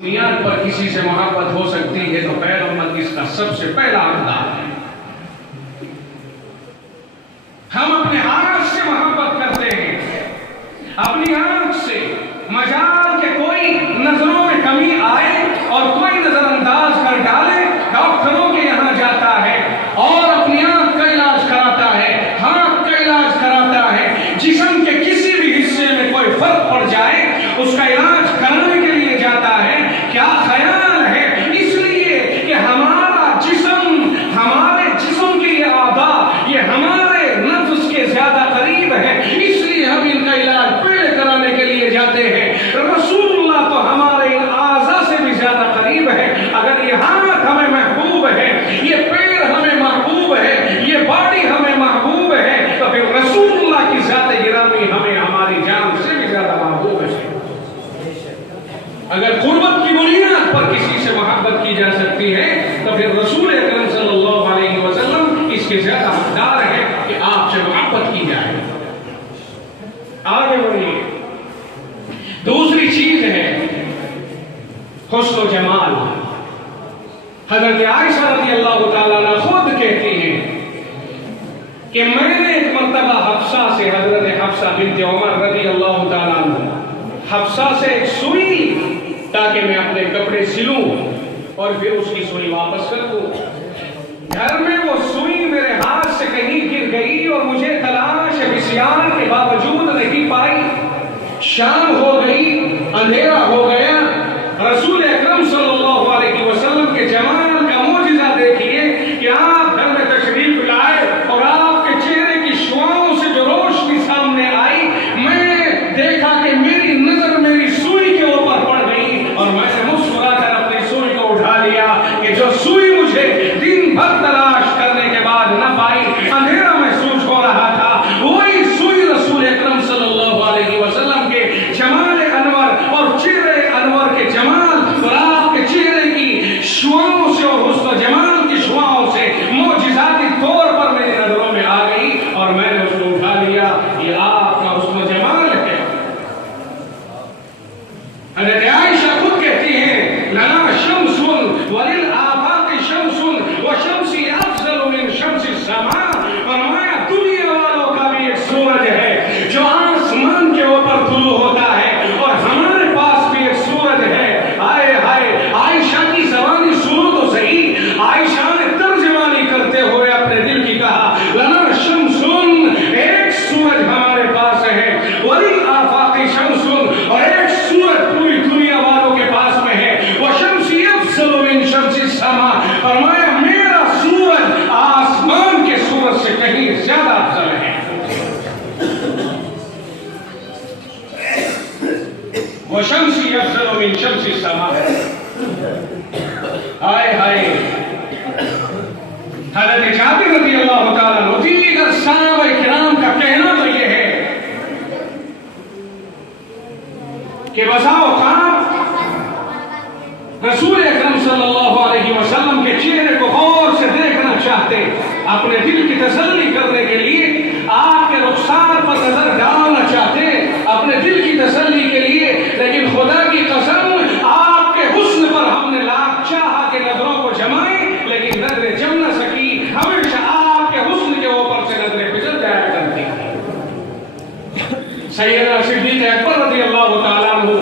بنیاد پر کسی سے محبت ہو سکتی ہے تو پیغمبر اس کا سب سے پہلا اقدار ہے۔ ہم اپنے ہاتھ سے محبت کرتے ہیں، اپنی آنکھ سے، مجال کے کوئی نظروں میں کمی آئے اور کوئی نظر انداز کر ڈالے، ڈاکٹروں کے یہاں جاتا ہے اور اپنی آنکھ کا علاج کراتا ہے، ہاتھ کا علاج کراتا ہے، جسم کے کسی بھی حصے میں کوئی فرق پڑ جائے اس کا علاج کرانے کے لیے جاتا ہے۔ کیا خیال ہے؟ اس لیے کہ ہمارا جسم، ہمارے جسم کے یہ اعضاء، یہ ہمارے نفس کے زیادہ قریب ہے، اس لیے ہم ان کا علاج پہلے کرانے کے لیے جاتے ہیں۔ رسول اللہ تو ہمارے ان اعضاء سے بھی زیادہ قریب ہے۔ اگر یہ ہاتھ ہمیں محبوب ہے، یہ پیر ہمیں محبوب ہے، یہ باڈی ہمیں محبوب ہے، تو پھر رسول اللہ کی ذات گرامی ہمیں ہماری جان سے بھی زیادہ محبوب ہے۔ اگر قربت کی بنیاد پر کسی سے محبت کی جا سکتی ہے تو پھر رسول اکرم صلی اللہ علیہ وسلم اس کے زیادہ حقدار ہے کہ آپ سے محبت کی جائے۔ آگے بڑھیے۔ دوسری چیز ہے حسن و جمال۔ حضرت عائشہ رضی اللہ تعالیٰ عنہ خود کہتی ہیں کہ میں نے ایک مرتبہ حفصہ سے، حضرت حفصہ بنت عمر رضی اللہ تعالیٰ عنہ، حفصہ سے ایک سوئی تاکہ میں اپنے کپڑے سلوں اور پھر اس کی سوئی واپس کر دوں۔ گھر میں وہ سوئی میرے ہاتھ سے کہیں گر گئی اور مجھے تلاش بسیار کے باوجود نہیں پائی۔ شام ہو گئی، اندھیرا ہو گیا۔ رسول اکرم صلی اللہ علیہ وسلم کے جمال کا معجزہ دیکھیے کہ آپ گھر میں تشریف لائے اور آپ کے چہرے کی شعاعوں سے جو روشنی سامنے آئی، میں دیکھا کہ میری نظر میری سوئی کے اوپر پڑ گئی اور میں نے مسکرا کر اپنی سوئی کو اٹھا لیا کہ جو سوئی مجھے دن بھر تلاش کرنے کے بعد نہ پائی، اندھیرا محسوس ہو رہا تھا، وہی سوئی رسول اکرم صلی اللہ علیہ وسلم کے جمال انور اور چہرے انور کے جمال اور آپ کے چہرے کی شعاعوں سے اور حسن و جمال کی شعاعوں سے معجزاتی طور پر میری نظروں میں آ گئی اور میں نے اس کو اٹھا لیا۔ یہ آپ کا حسن و جمال ہے۔ حضرت عائشہ خود کہتی ہیں لنا شمس وللآفاق شمس وشمسی افضل من شمس السماء، فرمایا دنیا والوں کا بھی ایک سورج ہے جو آسمان کے اوپر طلوع ہوتا ہے اور ہمارے پاس بھی ایک سورج ہے۔ ہائے ہائے، عائشہ کی زبانی سنو تو صحیح۔ عائشہ نے ترجمانی کرتے ہوئے اپنے دل کی کہا لنا شمس، ایک سورج ہمارے پاس ہے، وللآفاق شمس، اور ایک سورج پوری دنیا والوں کے پاس میں ہے، وشمسی افضل من شمس السماء، فرمایا میرا سورج آسمان کے سورج سے کہیں زیادہ افضل ہے۔ وشمسی افضل من شمس السماء۔ ہائے ہائے، حضرت جابر رضی اللہ تعالیٰ عنہ، دیگر صحابہ کرام کا کہنا تو یہ ہے کہ بسا اوقات رسول اکرم صلی اللہ علیہ وسلم کے چہرے کو غور سے دیکھنا چاہتے، اپنے دل کی تسلی کرنے کے لیے آپ کے رخسار پر نظر ڈالنا چاہتے، اپنے دل کی تسلی کے لیے، لیکن خدا کی قسم آپ کے حسن پر ہم نے لاکھ چاہا کہ نظروں کو جمائیں لیکن نظریں جم نہ سکی، ہمیشہ آپ کے حسن کے اوپر سے نظریں پھسل جایا کرتی۔ سیدنا صدیق اکبر رضی اللہ تعالیٰ عنہ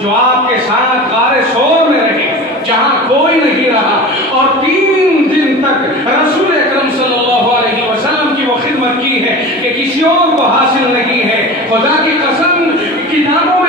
جو آپ کے ساتھ غار ثور میں رہے جہاں کوئی نہیں رہا اور 3 دن تک رسول اکرم صلی اللہ علیہ وسلم کی وہ خدمت کی ہے کہ کسی اور کو حاصل نہیں ہے۔ خدا کی قسم کتابوں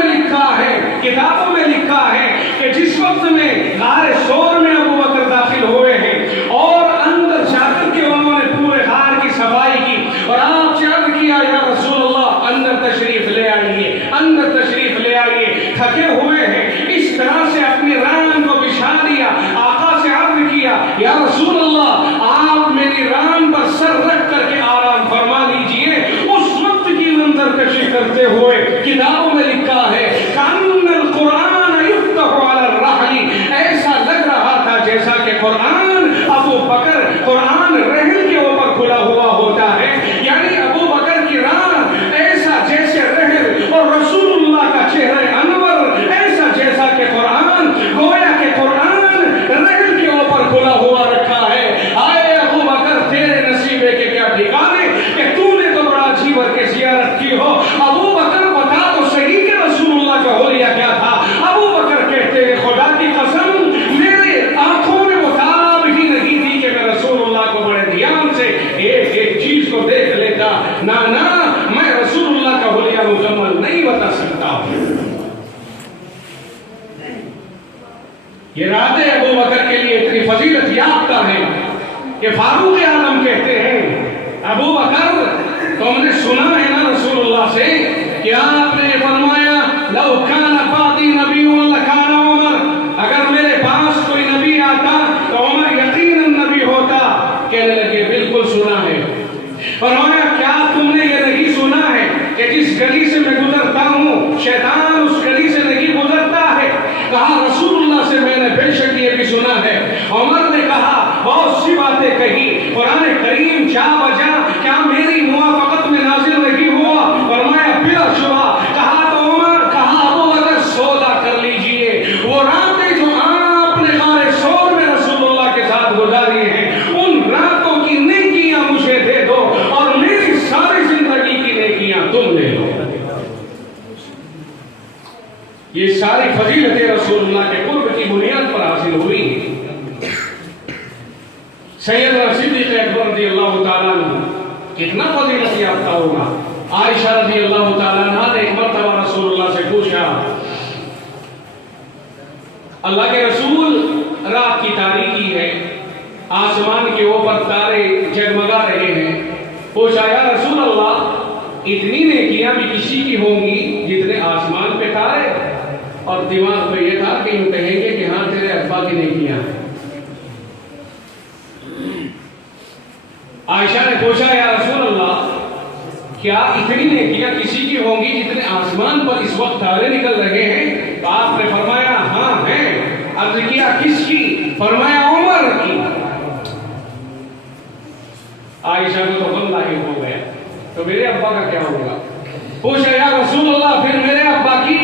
میں لکھا ہے کہ جس وقت میں غار ثور میں ابو بکر داخل ہوئے ہیں اور اندر جا کر کے انہوں نے پورے غار کی صفائی کی اور آپ سے عرض کیا یا رسول اللہ اندر تشریف لے آئیے، اندر تشریف لے آئیے، تھکے ہوئے ہیں، اس طرح سے اپنی ران کو بچھا دیا، آقا سے عرض کیا یا رسول اللہ آپ میری ران پر سر رکھ کر کے آرام فرما لیجئے۔ اس وقت کی منظر کشی کرتے ہوئے کتابوں میں لکھا ہے کأن القرآن یفتح علی الرحل، ایسا لگ رہا تھا جیسا کہ قرآن ابو بکر قرآن رحل کے اوپر کھلا ہوا ہوتا ہے، یعنی ابو بکر کی ران ایسا جیسے رحل اور رسول اللہ کا چہرہ انور ایسا جیسا کہ قرآن، گویا یہ راتیں ابو بکر کے لیے اتنی فضیلت یافتہ ہیں کہ فاروق اعظم کہتے ہیں ابو بکر تم نے سنا ہے نا رسول اللہ سے کہ آپ نے فرمایا لو کان بعدی نبی لکان عمر، اگر میرے پاس کوئی نبی آتا تو عمر یقیناً نبی ہوتا۔ کہنے لگے بالکل سنا ہے۔ فرمایا کیا تم نے یہ نہیں سنا ہے کہ جس گلی سے میں گزرتا ہوں شیطان اس گلی سے نہیں گزرتا ہے؟ کہا رسول اللہ سے میں نے بے شک یہ بھی سنا ہے۔ عمر نے کہا بہت سی باتیں کہی، قرآن کریم جا بجا کیا میری موافقت میں نازل نہیں ہوا؟ فرمایا بلا شبہ۔ کہا تو عمر، کہا ابو بکر سودا کر لیجئے، وہ راتیں جو آپ نے غار ثور میں رسول اللہ کے ساتھ گزاری ہیں ان راتوں کی نیکیاں مجھے دے دو اور میری ساری زندگی کی نیکیاں تم لے لو۔ یہ ساری فضیلتیں رسول اللہ کے قرب کی بنیاد پر حاصل ہوئی ہیں۔ سیدنا صدیق اکبر رضی اللہ تعالیٰ عنہ کتنا فضیلت یافتہ ہوگا۔ عائشہ رضی اللہ تعالیٰ عنہ نے ایک مرتبہ رسول اللہ سے پوچھا، اللہ کے رسول رات کی تاریکی ہے، آسمان کے اوپر تارے جگمگا رہے ہیں، پوچھا یا رسول اللہ اتنی نیکیاں بھی کسی کی ہوں گی جتنے آسمان پہ تارے؟ اور دماغ میں یہ تھا کہ یوں کہیں گے کہ ہاں تیرے ابا کی نیکیاں۔ عائشہ نے پوچھا یا رسول اللہ کیا اتنی نیکیاں کسی کی ہوں گی جتنے آسمان پر اس وقت تارے نکل رہے ہیں؟ تو آپ نے فرمایا ہاں ہیں۔ عرض کیا کس کی؟ فرمایا عمر کی۔ عائشہ کو تو غم لاحق ہو گیا، تو میرے ابا کا کیا ہوگا؟ پوچھا یا رسول اللہ پھر میرے ابا کی؟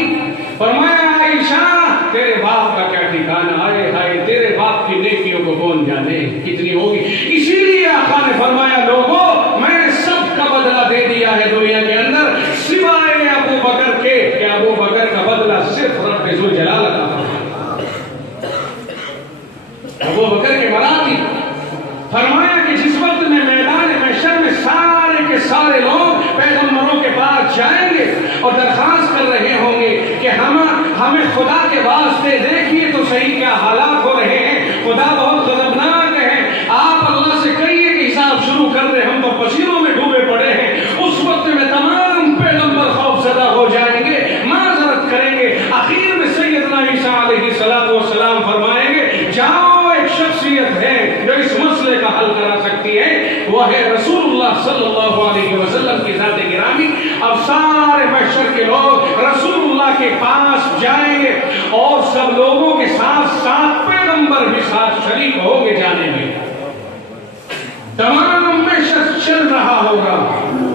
فرمایا عائشہ تیرے باپ کا کیا ٹھکانہ، آئے ہائے تیرے باپ کی نیکیوں کو کون جانے کتنی ہوگی۔ اسی لیے آقا نے فرمایا لوگوں میں نے سب کا بدلہ دے دیا ہے دنیا کے اندر سوائے ابو بکر کے، کہ ابو بکر کا بدلہ صرف رب ذوالجلال کا۔ ابو بکر کے مراتب فرمایا کہ جس وقت میں میدان محشر میں سارے کے سارے لوگ پیغمبروں کے پاس جائیں گے اور درخواست کر رہے ہوں گے کہ ہمیں خدا کے واسطے دیکھیے تو صحیح کیا حالات ہو رہے ہیں، خدا بہت غضبناک ہے، آپ اللہ سے کہیے کہ حساب شروع کر دیں، ہم تو پسینوں میں ڈوبے پڑے ہیں۔ اس وقت میں تمام پیغمبر خوف زدہ ہو جائیں گے، معذرت کریں گے، آخر میں سیدنا عیسیٰ علیہ السلام فرمائیں گے جاؤ ایک شخصیت ہے جو اس مسئلے کا حل کرا سکتی ہے، وہ ہے رسول اللہ صلی اللہ علیہ وسلم کی ذات گرامی۔ اب سارے محشر کے لوگ رسول اللہ کے پاس جائیں گے اور سب لوگوں کے ساتھ ساتھ پیغمبر بھی ساتھ شریک ہوں گے جانے میں۔ تمام محشر چل رہا ہوگا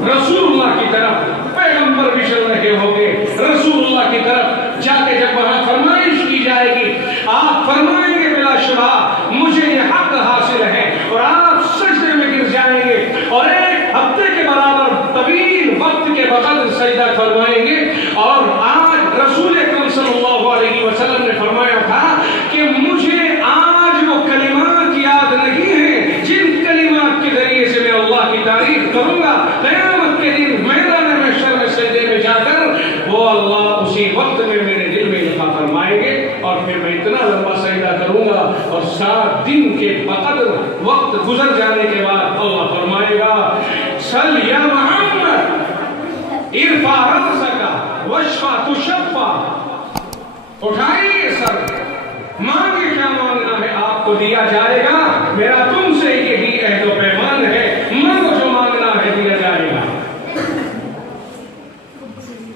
رسول اللہ کی طرف، پیغمبر بھی چل رہے ہوں گے رسول اللہ کی طرف۔ جا کے جب وہاں فرمائش کی جائے گی آپ فرمائیں گے بلا شبہ مجھے یہ حق حاصل ہے، اور آپ سجدے میں گر جائیں گے اور ایک ہفتے کے برابر طویل وقت کے بقدر سجدہ فرمائیں گے۔ اور آج رسول اکرم صلی اللہ علیہ وسلم نے فرمایا تھا کہ مجھے آج وہ کلمات یاد نہیں ہیں جن کلمات کے ذریعے سے میں اللہ کی تعریف کروں گا قیامت کے دن میدان محشر میں سجدے میں جا کر، وہ اللہ اسی وقت میں میرے دل میں لکھا فرمائیں گے، اور پھر میں اتنا لمبا سجدہ کروں گا اور 7 دن کے بقدر وقت گزر جانے کے بعد اللہ فرمائے گا سل یا محمد ارفع رأسک واشفع تشفع، اٹھائیے سر، مانگے کیا مانگنا ہے آپ کو دیا جائے گا، میرا تم سے یہی عہد و پیمان ہے، مانگو جو مانگنا ہے دیا جائے گا۔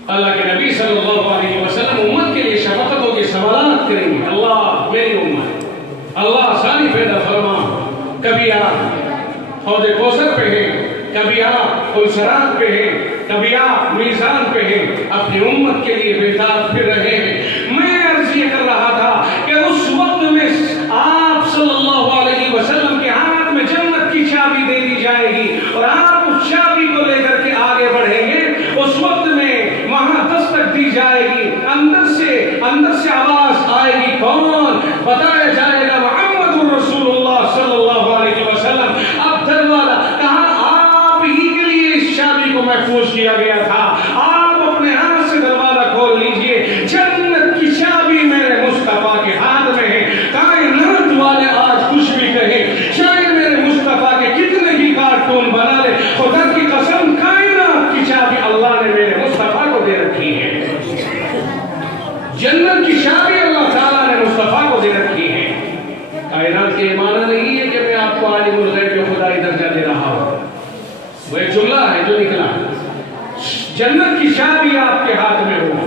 اللہ کے نبی صلی اللہ علیہ وسلم امت کے لیے شفقتوں کے سوالات کریں گے، اللہ میری امت اللہ آسانی پیدا فرما، کبھی آپ حوض کوثر پہ ہیں، کبھی آپ پلسرات پہ ہیں، کبھی آپ میزان پہ ہیں، اپنی امت کے لیے بیدار پھر رہے ہیں۔ میں عرض یہ کر رہا تھا کہ اس وقت میں آپ صلی اللہ علیہ وسلم کے ہاتھ میں جنت کی چابی دے دی جائے گی اور آپ اس چابی کو لے کر کے آگے بڑھیں گے، اس وقت میں وہاں دستک دی جائے گی، اندر سے آواز آئے گی، کون؟ بتایا جائے گا محمد رسول اللہ صلی اللہ علیہ وسلم۔ اب دروازہ کہاں آپ ہی کے لیے اس چابی کو محفوظ کیا گیا تھا، آپ اپنے ہاتھ سے دروازہ کھول لیجئے، جنت جنت کی چابی آپ کے ہاتھ میں ہو،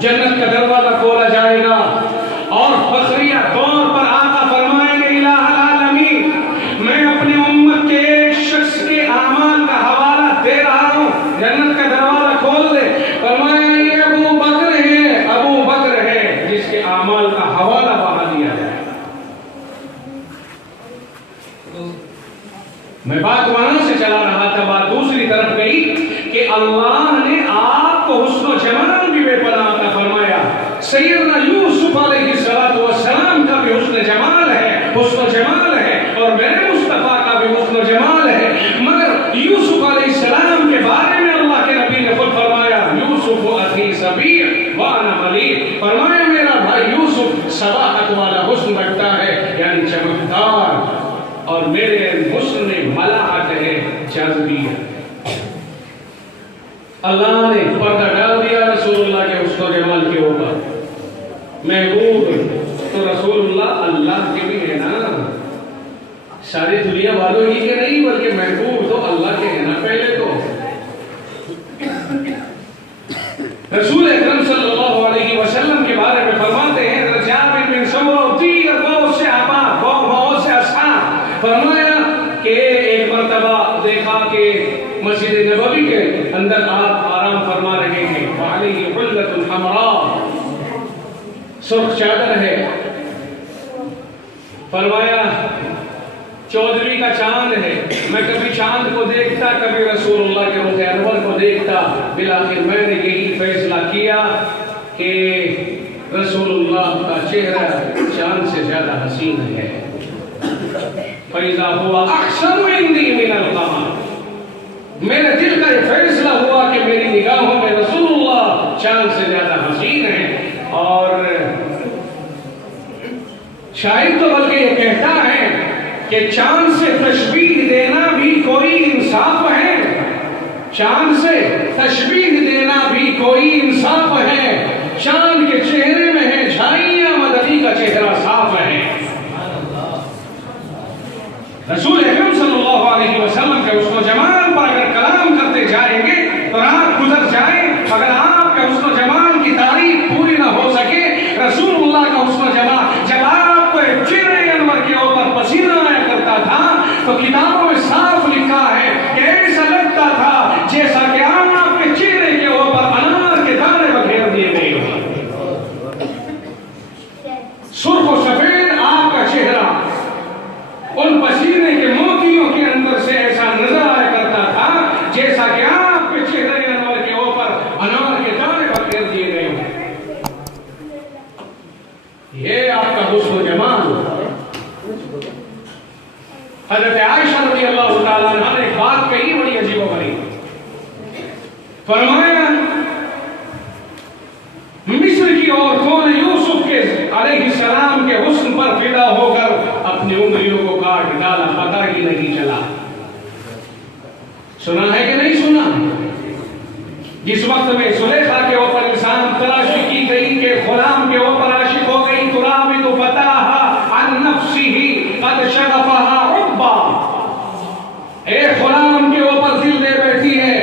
جنت کا دروازہ کھولا جائے گا اور فخریہ طور پر آقا فرمائیں گے الہ العالمین میں اپنی امت کے ایک شخص کے اعمال کا حوالہ دے رہا ہوں، جنت کا دروازہ کھول دے، فرمایا یہ ابو بکر ہے جس کے اعمال کا حوالہ بہا دیا جائے۔ میں بات وہاں سے چلا رہا تھا، بات دوسری طرف گئی کہ اللہ نے آپ کو حسن و جمال بھی بے پناہ عطا فرمایا۔ سیدنا یوسف علیہ السلام کا بھی حسن جمال ہے، حسن و جمال ہے، اور میرے مصطفیٰ کا بھی حسن و جمال ہے، مگر یوسف علیہ السلام کے بارے میں اللہ کے نبی نے خود فرمایا یوسف اخی صبیر وانا ملیح، فرمایا میرا بھائی یوسف صباحت والا حسن رکھتا ہے، یعنی چمکدار، اور میرے حسن میں ملاحت ہے، جذبیت۔ اللہ نے پردہ ڈال دیا رسول اللہ کے حسن و جمال کے اوپر۔ محبوب تو رسول اللہ کے بھی ہے نا، ساری دنیا والوں ہی کے نہیں بلکہ محبوب تو اللہ کے ہے نا۔ پہلے تو رسول اکرم صلی اللہ علیہ وسلم کے بارے میں فرماتے ہیں رجاب بن سمرہ دیگر بہت سے احباب بہت سے اصحاب، فرمایا کہ ایک مرتبہ دیکھا کہ مسجد نبوی کے اندر آپ آرام فرما رہے ہیں، وعلیہ حلۃ حمراء، سرخ چادر ہے، فرمایا چودھویں کا چاند ہے، میں کبھی چاند کو دیکھتا کبھی رسول اللہ کے رخ انور کو دیکھتا، بالآخر میں نے یہی فیصلہ کیا کہ رسول اللہ کا چہرہ چاند سے زیادہ حسین ہے۔ فَإِذَا هُوَ أَحْسَنُ عِنْدِي مِنَ الْقَمَرِ، میرے دل کا یہ فیصلہ ہوا کہ میری نگاہوں میں رسول اللہ چاند سے زیادہ حسین ہے۔ اور شاید تو بلکہ یہ کہتا ہے کہ چاند سے تشبیہ دینا بھی کوئی انصاف ہے، چاند سے تشبیہ دینا بھی کوئی انصاف ہے، چاند کے چہرے میں ہے جھائیاں، مدنی کا چہرہ صاف ہے۔ رسول اکرم صلی اللہ علیہ وسلم کے حسن و جمال پر اگر کلام کرتے جائیں گے تو رات گزر جائے، اگر آپ کے حسن و جمال کی تعریف پوری نہ ہو سکے، رسول اللہ کا حسن و جمال جب آپ کو چہرے انور کے اوپر پسینہ آیا کرتا تھا تو کتابوں میں صاف لکھا ہے کہ ایسا لگتا تھا جیسا کہ آپ کے چہرے کے اوپر انار کے دانے بکھیر دیے گئے ہوں، سرخ و سفید آپ کا چہرہ ان پسینے کے موتیوں کے اندر سے ایسا نظر آیا کرتا تھا جیسا کہ آپ کے چہرے انور کے اوپر انار کے دانے بکھیر دیے گئے ہوں۔ یہ آپ کا حسن و جمال۔ حضرت عائشہ رضی اللہ تعالیٰ عنہ نے ایک بات کہی بڑی عجیب و غریب، فرمایا مصر کی عورتوں نے یوسف کے علیہ السلام کے حسن پر فدا ہو کر اپنی انگلیوں کو کاٹ ڈالا، پتہ ہی نہیں چلا۔ سنا ہے کہ نہیں سنا؟ جس وقت میں زلیخا کے اوپر الزام تراشی کی گئی کہ غلام کے اوپر عاشق ہو گئی، تراود فتاها عن نفسه قد شغفها حبا، ایک غلام کے اوپر دل دے بیٹھی ہے۔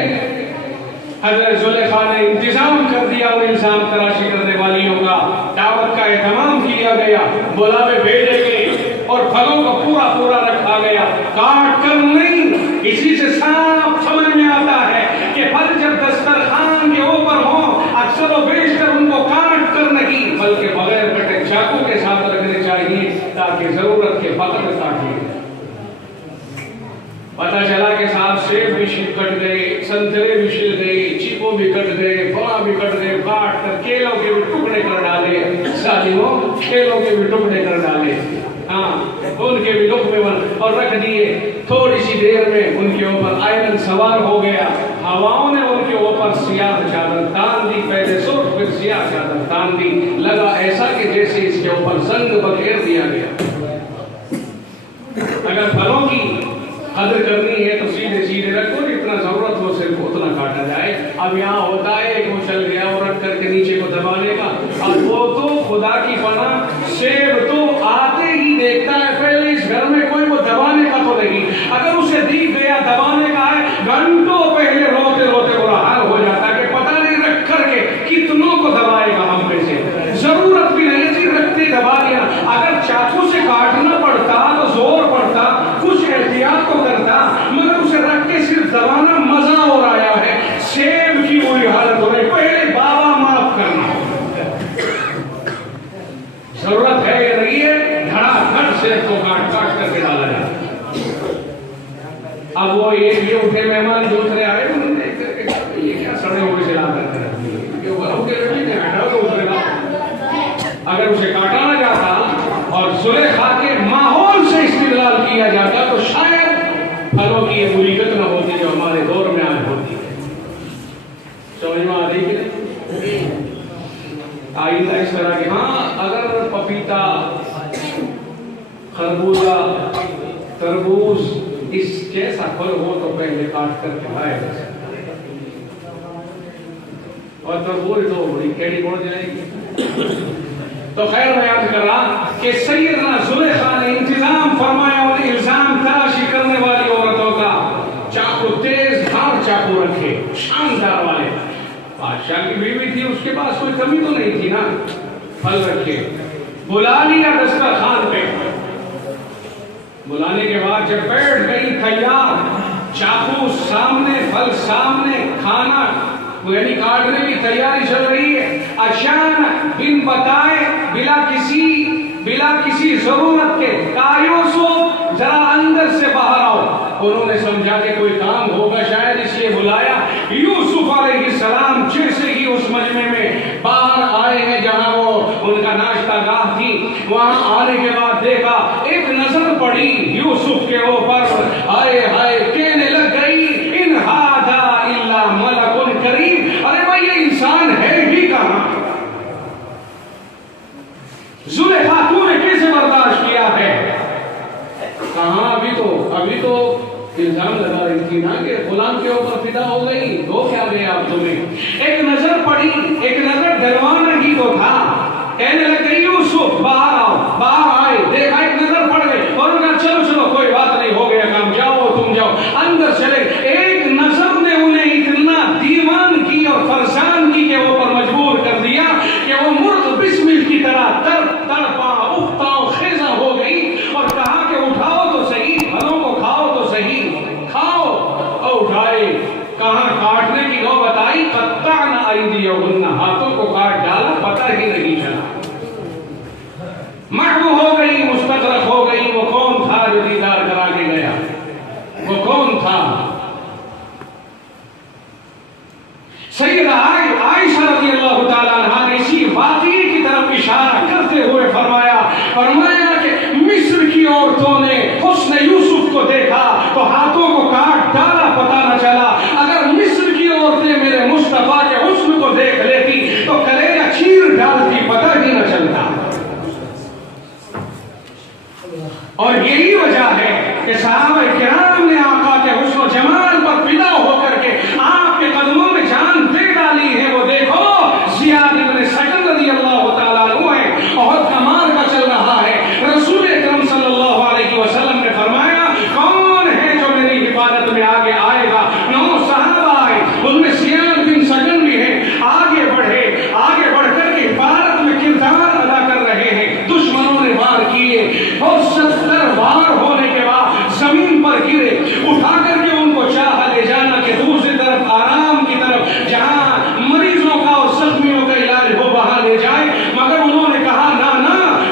حضرت زلیخا نے انتظام کر دیا ان الزام تراشی کرنے والیوں کا، دعوت کا اہتمام کیا گیا، بلاوے بھیجے گئے اور پھلوں کو پورا پورا رکھا گیا، کاٹ کر نہیں۔ اسی سے صاف سمجھ میں آتا ہے کہ پھل جب دسترخوان کے اوپر ہوں اکثر و بیشتر ان کو کاٹ کر نہیں بلکہ بغیر کٹے چاقو کے ساتھ رکھنے چاہیے تاکہ ضرورت کے وقت کاٹیں۔ پتہ چلا کہ صاحب سیب بھی کٹ گئے، سنترے بھی چھل گئے، چیکو بھی کٹ گئے، پھلا بھی کٹ گئے، کاٹ کر کیلوں کے بھی ٹکڑے کر ڈالے، ظالموں کیلوں کے بھی ٹکڑے کر ڈالے، ہاں ان کے بھی لقمے اور رکھ دیے۔ تھوڑی سی دیر میں ان کے اوپر آئرن سوار ہو گیا، ہواؤں نے ان کے اوپر سیاہ چادر تان دی، پہلے سرخ پھر سیاہ چادر تان دی، لگا ایسا کہ جیسے اس کے اوپر زنگ بکھیر دیا گیا۔ اگر پھلوں کی قدر کرنی ہے تو سیدھے سیدھے رکھو، جتنا ضرورت ہو صرف اتنا کاٹا جائے۔ اب یہاں ہوتا ہے ایک چل گیا اور رکھ کر کے نیچے کو دبانے کا، اب وہ تو خدا کی پناہ سیب تو آتے ہی دیکھتا ہے، پہلے اس گھر میں کوئی وہ دبانے کا تو نہیں، اگر اسے دیکھ گیا دبانے کا ہے گھنٹوں پہلے روتے روتے برا حال ہو جاتا ہے۔ ضرورت ہے یا نہیں ہے، دھڑا دھڑ سے کو کاٹ کاٹ کر کے ڈالا جاتا ہے۔ اب وہ یہ اٹھے مہمان دوسرے آئے، انہوں نے یہ کیا سڑے ہوئے سے لا کر اگر اسے کاٹا نہ جاتا اور زلیخا کے ماحول سے استدلال کیا جاتا تو شاید پھلوں کی یہ ملیکت نہ ہوتی جو ہمارے دور میں آج ہوتی ہے۔ سمجھ میں آ رہی کہ نہیں؟ آئندہ اس طرح کہ ہاں اگر پپیتا، خربوزہ، تربوز اس جیسا پھل ہو تو پہلے کاٹ کر کے کھایا جا سکتا ہے، اور تربوز تو بڑی کیڑی پڑ جائے گی۔ تو خیر میں یاد کر رہا کہ سیدنا زلیخا نے انتظام فرمایا اور الزام تراشی کرنے والی عورتوں کا چاقو، تیز دھار چاقو رکھے، شاندار والے۔ بادشاہ کی بیوی تھی، اس کے پاس کوئی کمی تو نہیں تھی نا، پھل رکھے، بلا لیا دسترخوان پہ۔ بلانے کے بعد جب بیٹھ گئی تیار، چاقو سامنے، پھل سامنے، کھانا یعنی کاٹنے کی تیاری چل رہی ہے، اچانک بن بتائے، بلا کسی ضرورت کے، کہا یوسف ذرا اندر سے باہر آؤ۔ انہوں نے سمجھا کہ کوئی کام ہوگا شاید اس لیے بلایا۔ یوسف علیہ السلام جیسے ہی اس مجمع میں باہر آئے ہیں جہاں وہ ان کا ناشتہ گاہ تھی، وہاں آنے کے بعد دیکھا، ایک نظر پڑی یوسف کے اوپر، ہائے ہائے کہنے لگ گئی ان ھذا الا ملک کریم، ارے بھائی یہ انسان ہے ہی کہاں؟ زلیخا تو نے کیسے برداشت کیا ہے؟ کہاں ابھی تو الزام لگا رہی تھی نا کہ غلام کے اوپر فدا ہو گئی، دو کیا گئے آپ تمہیں؟ ایک نظر پڑی، ایک نظر ڈلوانا ہی تو تھا۔ کہنے لگ گئی یوسف باہر آؤ، باہر آئے، دیکھا ایک نظر پڑ گئی، اور انہوں نے چلو چلو کوئی بات نہیں، ہو گیا کام، جاؤ تم جاؤ، اندر چلے۔ ایک نظر نے انہیں اتنا دیوان کی اور فرزان کی کہ وہ پر مجبور کر دیا کہ وہ مرغ بسمل کی طرح تڑپا افتاؤ خیزاں ہو گئی، اور کہا کہ اٹھاؤ تو صحیح، پھلوں کو کھاؤ تو صحیح، کھاؤ۔ اور اٹھائے، کہاں کاٹنے کی نوبت آئی، قطعن ایدیہن، ہاتھوں کو کاٹ ڈالا، پتہ ہی نہیں چلا۔ محو ہو گئی، مستغرق ہو گئی، وہ کون تھا جو دیدار کرا کے گیا؟ وہ کون تھا؟ سیدہ عائشہ رضی اللہ تعالیٰ عنہا نے اسی واقعے کی طرف اشارہ کرتے ہوئے فرمایا کہ مصر کی عورتوں نے حسن یوسف کو دیکھا تو ہاتھوں کو کاٹ ڈالا، پتہ نہ چلا۔ اگر مصر کی عورتیں میرے مصطفیٰ کے حسن کو دیکھ لیتی تو کلیجہ چیر ڈالتی، پتہ ہی نہ چلتا۔ اور یہی وجہ ہے کہ صحابہ کرام نے آقا کے حسن و جمال پر فدا ہو کر کے آپ کے قدموں میں جان دے ڈالی ہے۔ وہ دیکھو زیاد بن سکن رضی اللہ تعالیٰ عنہ ہے، احد کا معرکہ چل رہا ہے، رسول اکرم صلی اللہ علیہ وسلم نے فرمایا کون ہے جو میری حفاظت میں آگے آئے گا؟ 9 صحابہ آئے، ان میں زیاد بن سکن بھی ہے، آگے بڑھ کر کے حفاظت میں کردار ادا کر رہے ہیں۔ دشمنوں نے وار کیے اور 70 وار ہونے کے بعد زمین پر گرے، اٹھا کر کے ان کو چاہا لے جانا کہ دوسری طرف آرام کی طرف جہاں مریضوں کا اور زخمیوں کا علاج ہو وہاں لے جائے، مگر انہوں نے کہا نہ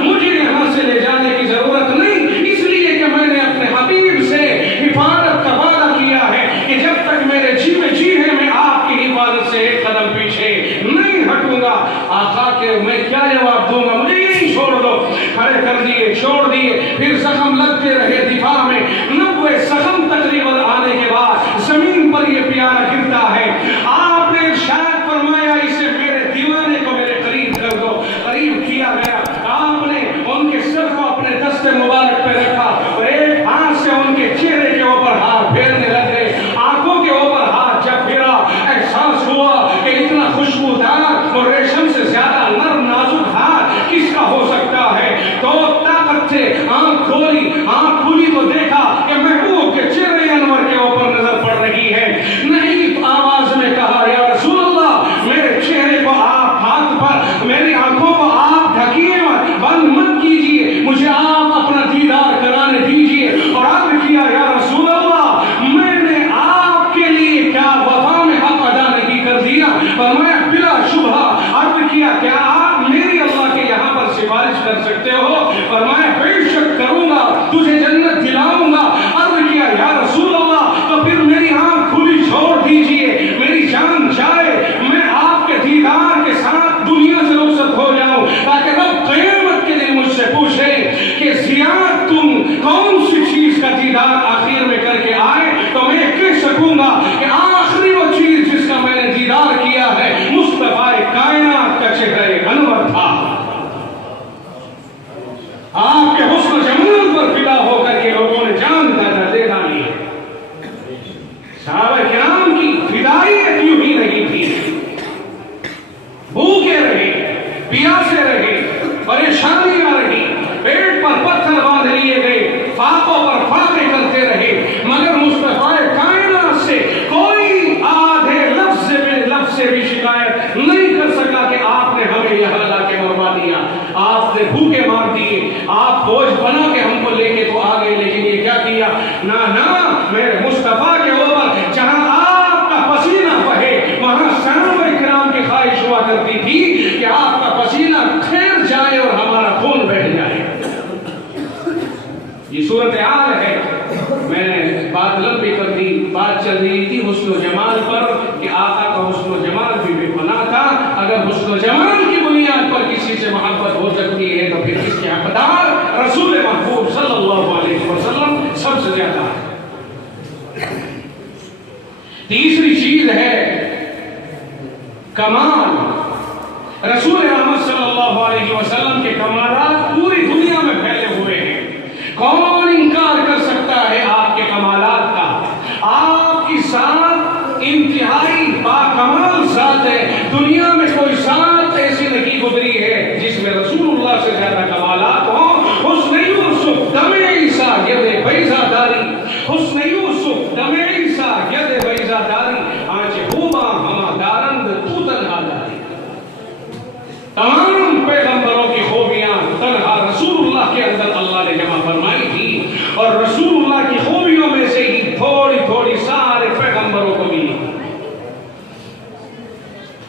مجھے یہاں سے لے جانے کی ضرورت نہیں، اس لیے کہ میں نے اپنے حبیب سے حفاظت کا وعدہ کیا ہے کہ جب تک میرے جی میں جی ہے میں آپ کی حفاظت سے ایک قدم پیچھے نہیں ہٹوں گا۔ آقا کہ میں کیا جواب دوں گا؟ مجھے یہی چھوڑ دو۔ کھڑے کر دیے، چھوڑ دیے، پھر زخم لگتے رہے دفاع میں۔ 90 زخم تقریباً آنے کے بعد زمین پر یہ پیارا گرتا ہے۔ آپ نے ارشاد فرمایا اسے میرے دیوانے کو میرے قریب کر دو۔ قریب کیا گیا، آپ نے ان کے سر کو اپنے دست مبارک پہ رکھا اور ایک ہاتھ سے ان کے چہرے کے اوپر ہاتھ پھیرنے لگے، آنکھوں کے اوپر ہاتھ جب پھیرا احساس ہوا کہ اتنا خوشبودار اور ریشم سے زیادہ نرم نازک ہاتھ کس کا ہو سکتا ہے؟ تو طاقت سے آنکھ کھولی تو دیکھا کہ محبوب کے چہرے انور کے اوپر نظر پڑ رہی ہے۔ نہیں آواز میں کہا یا رسول اللہ میرے چہرے کو آپ ہاتھ پر، میری آنکھوں کو آپ ڈھکیے بند مت کیجیے، مجھے آپ اپنا دیدار کرانے دیجیے۔ اور عرض کیا یا رسول اللہ میں نے آپ کے لیے کیا وفا میں حق ادا نہیں کر دیا؟ فرمایا بلا شبہ۔ عرض کیا کیا آپ میری اللہ کے یہاں پر سفارش کر سکتے ہو؟ فرمایا بے شک کروں گا، تجھے جنت دلاؤں گا۔ عرض کیا یا رسول اللہ تو پھر میری آنکھ کھلی چھوڑ دیجئے، میری جان جائے، میں آپ کے دیدار کے ساتھ دنیا سے رخصت ہو جاؤں، تاکہ رب قیامت کے دن مجھ سے پوچھے کہ زیاد تم کون سی چیز کا دیدار آخر میں کر کے آئے، تو میں کہہ سکوں گا کہ آخری وہ چیز جس کا میں نے دیدار کیا ہے مصطفیٰ کائنات کا چہرہ انور تھا۔ آپ کے حسن و جمال پر فدا ہو کر کے لوگوں نے جان دے ڈالی ہے۔ صحابہ کرام کی فدائیت یوں ہی نہیں تھی، بھوکے رہے، پیاسے رہے، پریشانیاں رہی، پیٹ پر پتھر باندھ لیے گئے، فاقوں پر فاقے کرتے رہے، مگر مصطفیٰ کائنات سے کوئی آدھے لفظ سے بھی شکایت نہیں کر سکا کہ آپ نے ہمیں یہاں لا کے مروا دیا، آپ نے بھوکے مار دیے، آپ بوجھ بنا کے ہم کو لے کے تو آ گئے، لیکن یہ کیا کیا؟ نہ میرے مصطفیٰ کے اوپر جہاں آپ کا پسینہ بہے وہاں صحابہ کرام کی خواہش ہوا کرتی تھی کہ آپ کا پسینہ ٹھہر جائے اور ہمارا خون بہہ جائے۔ یہ صورتحال ہے۔ میں نے بات لمبی کر دی، بات چل رہی تھی حسن و جمال پر کہ آقا کا حسن و جمال بھی بے پناہ تھا۔ اگر حسن و جمال کی بنیاد پر کسی سے محبت ہو سکتی ہے تو پھر اس کے حقدار رسول محبوب صلی اللہ علیہ وسلم سب سے زیادہ ہے۔ تیسری چیز ہے کمال۔ رسول رحمت صلی اللہ علیہ وسلم کے کمالات پوری دنیا میں پھیلے ہوئے ہیں، کون انکار کر سکتا ہے آپ کے کمالات کا؟ آپ کی ذات انتہائی باکمال ذات ہے، دنیا میں کوئی ذات ایسی نہیں گزری ہے جس میں رسول اللہ سے زیادہ کمالات ہوں۔ حسن یوسف دم عیسیٰ ید بیضا داری، حسن یوسف دم عیسیٰ ید بیضا داری، آنچ ہوما ہما دارند تو تنہا داری۔ تمام پیغمبروں کی خوبیاں تنہا رسول اللہ کے اندر اللہ نے جمع فرمائی تھی، اور رسول اللہ کی خوبیوں میں سے ہی تھوڑی تھوڑی سارے پیغمبروں کو ملی۔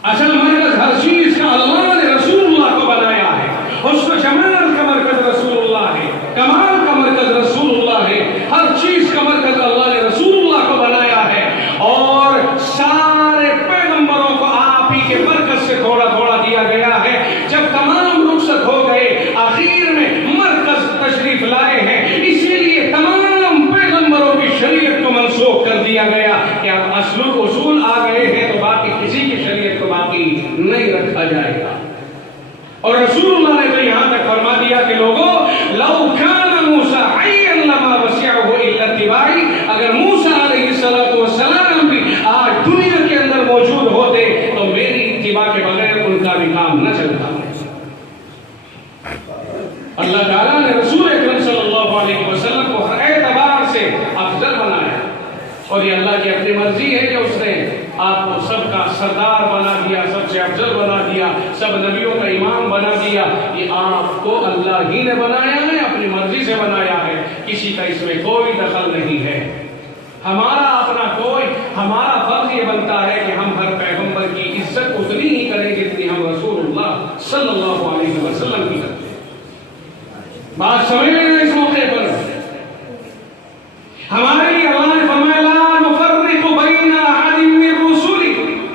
اصل مرکز ہر چیز کا اللہ نے رسول اللہ کو بنایا ہے۔ حسن و جمال کا مرکز رسول اللہ ہے، کمال کا مرکز رسول اللہ ہے، ہر چیز کا مرکز اللہ نے رسول اللہ کو بنایا ہے، اور سارے پیغمبروں کو آپ ہی کے مرکز سے تھوڑا تھوڑا دیا گیا ہے۔ جب تمام رخصت ہو گئے آخر میں مرکز تشریف لائے ہیں، اسی لیے تمام پیغمبروں کی شریعت کو منسوخ کر دیا گیا کہ اب اصل اصول آ گئے ہیں تو باقی کسی کی شریعت کو باقی نہیں رکھا جائے گا۔ اور رسول اللہ نے تو یہاں تک فرما دیا کہ لوگوں لو کان موسیٰ حیا لما وسعہ الا اتباعی، اگر موسیٰ علیہ السلام بھی آج دنیا کے اندر موجود ہوتے تو میری اتباع کے بغیر ان کا بھی کام نہ چلتا۔ اللہ تعالیٰ نے رسول اکرم صلی اللہ علیہ وسلم کو ہر اعتبار سے افضل بنایا، اور یہ اللہ کی اپنی مرضی ہے کہ اس نے آپ کو سب کا سردار بنا دیا، سب سے افضل بنا دیا، سب نبیوں کا امام بنا دیا۔ یہ آپ کو اللہ ہی نے بنایا ہے، اپنی مرضی سے بنایا ہے، کسی کا اس میں کوئی دخل نہیں ہے۔ ہمارا اپنا ہمارا فرض یہ بنتا ہے کہ ہم ہر پیغمبر کی عزت اتنی ہی کریں جتنی ہم رسول اللہ صلی اللہ علیہ وسلم کی کرتے ہیں۔ بات سمجھ لینا اس موقع پر ہمارے لیے اللہ نے فرمایا لا نفرق بین احد من رسولی،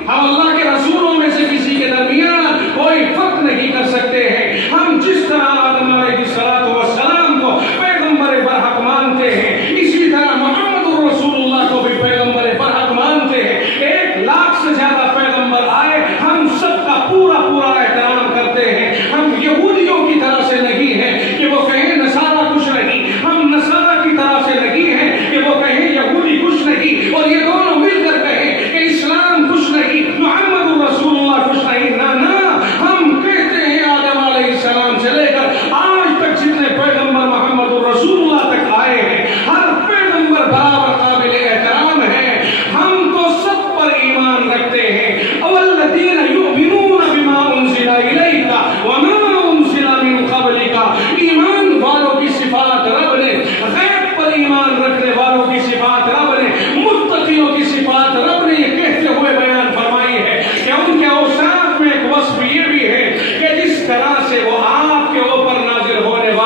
ہم اللہ کے رسولوں میں سے کسی کے درمیان کوئی فرق نہیں کر سکتے ہیں۔ ہم جس طرح آدم علیہ السلام کو پیغمبر برحق مانتے ہیں، اسی طرح محمد رسول اللہ کو بھی پیغمبر برحق مانتے ہیں۔ 1,00,000 سے زیادہ پیغمبر آئے، ہم سب کا پورا احترام کرتے ہیں۔ ہم یہودیوں کی طرح سے نہیں ہیں کہ وہ کہیں نصارہ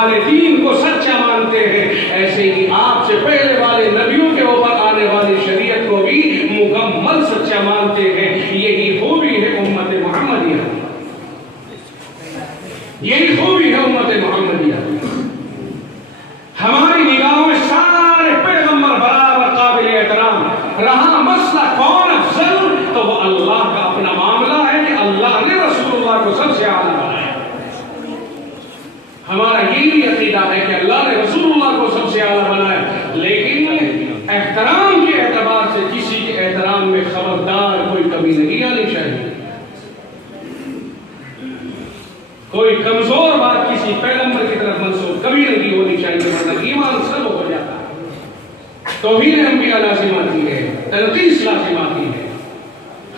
ہمارے دین کو سچا مانتے ہیں، ایسے ہی آپ سے پہلے والے نبیوں کے اوپر آنے والی شریعت کو بھی مکمل سچا مانتے ہیں۔ یہی خوبی ہے امت محمدیہ، یہی خوبی ہے امت محمدیہ۔ ہماری نگاہوں میں سارے پیغمبر برابر قابل احترام، رہا مسئلہ کون افضل تو وہ اللہ کا اپنا معاملہ ہے کہ اللہ نے رسول اللہ کو سب سے اعلیٰ بنایا۔ ہمارا یہی عقیدہ ہے کہ اللہ نے رسول اللہ کو سب سے اعلیٰ بنایا، لیکن احترام کے اعتبار سے کسی کے احترام میں خبردار کوئی کمی نہیں آنی چاہیے۔ کوئی کمزور بات کسی پیغمبر کی طرف منسوب کبھی نہیں ہونی چاہیے، ورنہ ایمان سلب ہو جاتا ہے۔ توہین انبیاء لازم آتی ہے، تنقیص لازم آتی ہے۔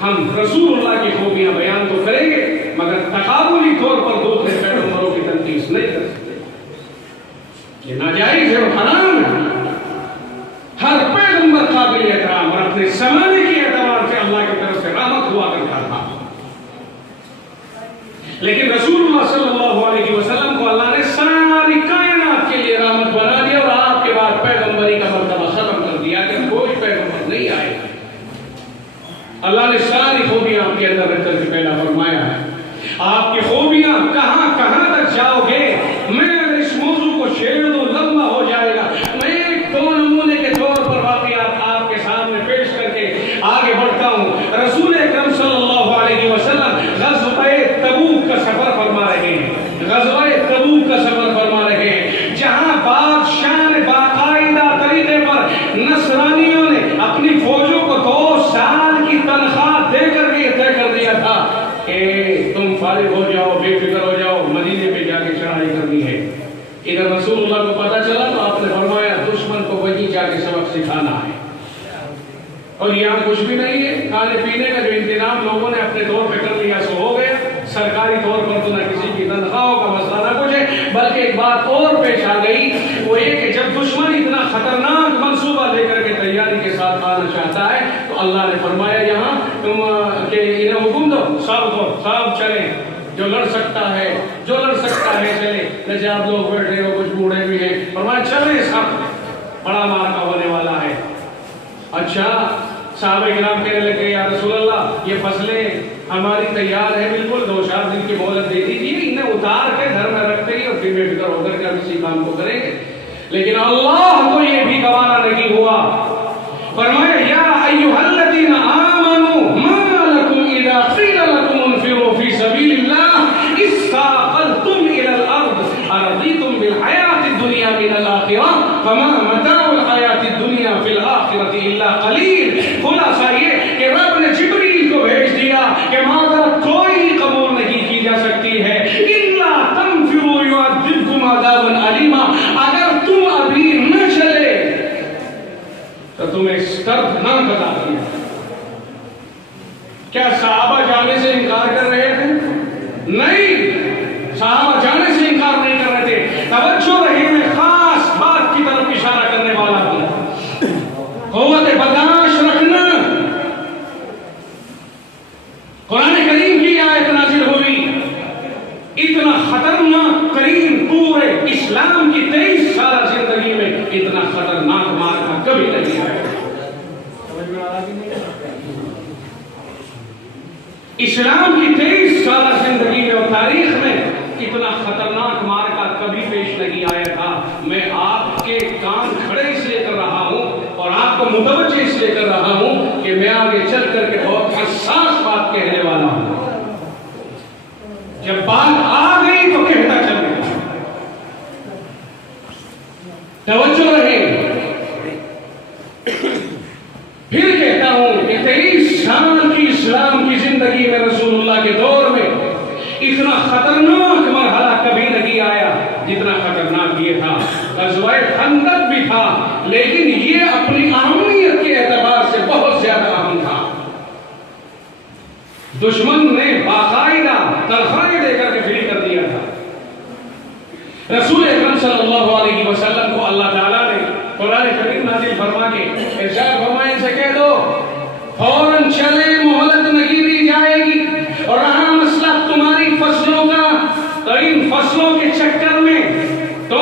ہم رسول اللہ کی خوبیاں بیان تو کریں گے مگر تقابلی طور پر دوسرے پیغمبروں کی تنقیص نہیں کر سکتے، یہ ناجائز ہے اور حرام ہے۔ ہر پیغمبر قابل احترام اور اپنے زمانے کے اعتبار سے اللہ کی طرف سے رحمت ہوا کرتا تھا، لیکن رسول اللہ صلی اللہ علیہ وسلم کو اللہ نے ساری کائنات کے لیے رحمت بنا دیا اور آپ کے بعد پیغمبری کا مرتبہ ختم کر دیا کہ کوئی پیغمبر نہیں آئے گا۔ اللہ نے ساری خوبیاں آپ کے اندر رکھ کر کے پیدا فرمایا ہے۔ آپ کی خوبیاں کہاں کہاں تک جاؤ گے، میں اگر اس موضوع کو چھیڑ دوں لمبا ہو جائے گا۔ میں ایک دو نمونے کے طور پر واقعات آپ کے سامنے پیش کر کے آگے بڑھتا ہوں۔ رسول اکرم صلی اللہ علیہ وسلم غزوہ تبوک کا سفر فرما رہے ہیں، غزوہ تبوک کا سفر فرما رہے ہیں، جہاں بادشاہ نے باقاعدہ طریقے پر نصرانیوں نے اپنی فوجوں کو 2 سال کی تنخواہ دے کر کے طے کر دیا تھا کہ تم فارغ ہو جاؤ، بے فکر ہو جاؤ، مدینے پہ جا کے چڑھائی کرنی ہے۔ ادھر رسول اللہ کو پتا چلا تو آپ نے فرمایا دشمن کو وہیں جا کے سبق سکھانا ہے۔ اور یہاں کچھ بھی نہیں ہے، کھانے پینے کا جو انتظام لوگوں نے اپنے طور پہ کر لیا سو ہو گیا۔ سرکاری طور پر تو نہ کسی کی تنخواہوں کا مسئلہ نہ کچھ ہے، بلکہ ایک بات اور پیش آ گئی، وہ یہ کہ جب دشمن اتنا خطرناک منصوبہ لے کر کے تیاری کے ساتھ آنا چاہتا ہے تو اللہ نے فرمایا یہاں تم کہ انہیں حکم دو سب چلیں، جو لڑ سکتا ہے چلے۔ جیسے آپ لوگ بیٹھے ہو، کچھ بوڑھے بھی ہیں، فرمایا چلیں سب، بڑا مارکا ہونے والا ہے۔ اچھا، صحابہ کرام کہنے لگے یا رسول اللہ یہ فصلیں ہماری تیار ہے بالکل، 2-4 دن کی مہلت دے دیجیے، انہیں اتار کے گھر میں رکھتے ہی اور پھر بے فکر ہو کر کے کسی کام کو کریں گے۔ لیکن اللہ کو یہ بھی گوارا نہیں ہوا، فرمایا یا ایھا الذین آمنوا ما لکم اذا قیل لکم انفروا فی سبیل اللہ اثاقلتم الی الارض ارضیتم بالحیاۃ الدنیا من الآخرہ فما متاع الحیاۃ الدنیا فی الآخرۃ الا قلیل۔ خلاصہ یہ کہ رب نے جبریل کو بھیج دیا کہ معذرت کوئی قبول نہیں کی جا سکتی ہے، الا تنفروا یعذبکم عذابا علیما، اگر تم ابھی نہ چلے تو تمہیں دردناک عذاب دیا۔ کیا صحابہ جانے سے انکار کر رہے تھے؟ نہیں، صحابہ جانے سے انکار نہیں کر رہے تھے۔ توجہ رہے، میں خاص بات کی طرف اشارہ کرنے والا ہوں، قوت برداشت رکھنا۔ قرآن کریم کی آیت نازل ہوئی، اتنا خطرناک ترین پورے اسلام کی 23 سالہ زندگی میں اتنا خطرناک مارکا کبھی نہیں آیا۔ اسلام کی 23 سالہ زندگی میں اور تاریخ میں اتنا خطرناک مارکا کبھی پیش نہیں آیا تھا۔ میں آپ کے کان کھڑے اس لیے کر رہا ہوں اور آپ کو متوجہ اس لیے کر رہا ہوں کہ میں آگے چل کر کے بہت حساس بات کہنے والا ہوں۔ جب بات آ گئی تو کہتا چل گیا۔ توجہ رہے، پھر کہتا ہوں کہ 23 سال کی اسلام کی زندگی میں رسول اللہ کے دور میں اتنا خطرناک مرحلہ کبھی نہیں آیا جتنا خطرناک یہ تھا۔ غزوہ خندق بھی تھا لیکن یہ اپنی اہمیت کے اعتبار سے بہت زیادہ اہم تھا۔ دشمن نے باقاعدہ تنخواہیں دے کر کے فری کر دیا تھا۔ رسول اکرم صلی اللہ علیہ وسلم کو اللہ تعالیٰ نے قرآن کریم نازل فرما کے ارشاد فرمایا ان سے کہہ دو فوراً چلے، مہلت نہیں دی جائے گی۔ اور رہا مسئلہ تمہاری فصلوں کا تو ان فصلوں کے چکر میں 2